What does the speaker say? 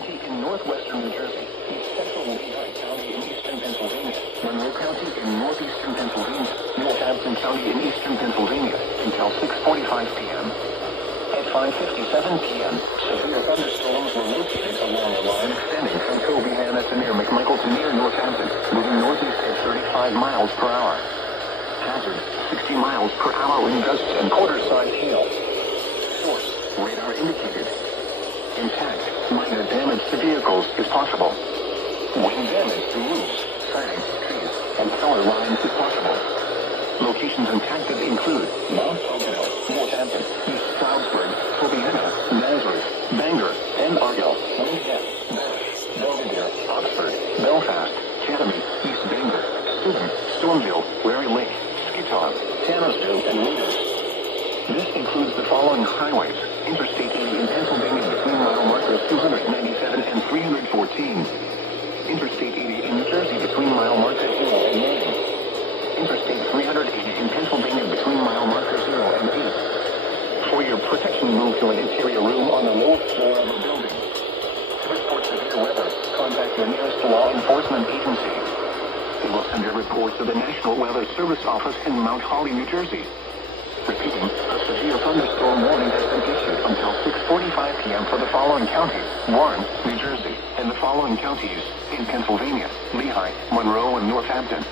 County in northwestern New Jersey, East Central Lehigh County in eastern Pennsylvania, Monroe County in northeastern Pennsylvania, Northampton County in eastern Pennsylvania, until 6:45 p.m. At 5:57 p.m., severe thunderstorms were located along a line extending from Colbyhanna to near McMichael to near Northampton, moving northeast at 35 miles per hour. Hazard, 60 miles per hour wind gusts and quarter-size hail. Source, radar indicated. Intact, minor damage to vehicles is possible. Wind damage to roofs, signs, trees, and power lines is possible. Locations impacted include Mount Pocono, Northampton, East Stroudsburg, Colbyhanna, Nazareth, Bangor, and Argyll, Windhead, Bash, Belvedere, Oxford, Belfast, Chatham, East Bangor, Steuben, Stormville, Wary Lake, Skitaw, Tannersville, and Winters. This includes the following highways: Interstate 80 in Pennsylvania between mile markers 297 and 314. Interstate 80 in New Jersey between mile marker 0 and 9. Interstate 380 in Pennsylvania between mile marker 0 and 8. For your protection, move to an interior room on the lowest floor of a building. To report severe weather, contact your nearest law enforcement agency. They will send a report to the National Weather Service Office in Mount Holly, New Jersey. Repeating, a severe thunderstorm warning has been issued until 6:45 p.m. for the following counties: Warren, New Jersey, and the following counties in Pennsylvania: Lehigh, Monroe, and Northampton.